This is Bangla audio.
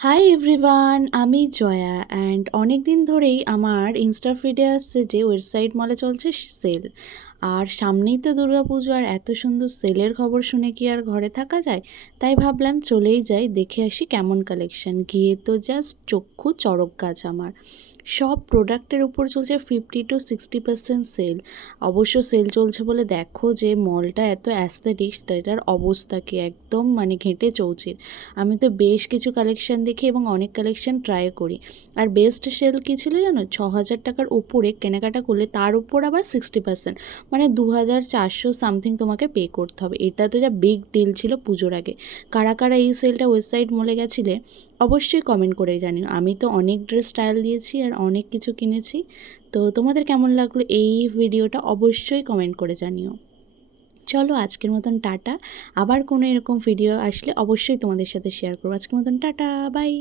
হাই এভরিওয়ান আমি জয়া অ্যান্ড অনেক দিন ধরেই আমার ইনস্টা ফিডে আসছে যে ওয়েবসাইট মলে চলছে সেল আর সামনেই তো দুর্গাপুজো, আর এত সুন্দর সেলের খবর শুনে কি আর ঘরে থাকা যায়? তাই ভাবলাম চলেই যাই, দেখে আসি কেমন কালেকশন গিয়ে তো জাস্ট চক্ষু চড়ক গাছ আমার। সব প্রোডাক্টের উপর চলছে fifty to sixty percent sale অবশ্য সেল চলছে বলে দেখো যে মলটা এত অ্যাস্থেটিক্স এটার অবস্থা কি একদম মানে ঘেঁটে চৌচির আমি তো বেশ কিছু কালেকশন দেখি এবং অনেক কালেকশন ট্রাই করি। আর বেস্ট সেল কী ছিল জানো? ছ হাজার টাকার উপরে কেনাকাটা করলে তার উপর আবার সিক্সটি পার্সেন্ট মানে দু হাজার চারশো সামথিং তোমাকে পে করতে হবে। এটা তো যা বিগ ডিল ছিল পুজোর আগে। কারা কারা এই সেলটা ওয়েবসাইট মলে গেছিলে, অবশ্যই কমেন্ট করে জানিও। আমি তো অনেক ড্রেস স্টাইল দিয়েছি আর অনেক কিছু কিনেছি। তো তোমাদের কেমন লাগল এই ভিডিওটা অবশ্যই কমেন্ট করে জানিও। চলো আজকের মতন টাটা। আবার কোনো এরকম ভিডিও আসলে অবশ্যই তোমাদের সাথে শেয়ার করব। আজকের মতন টাটা বাই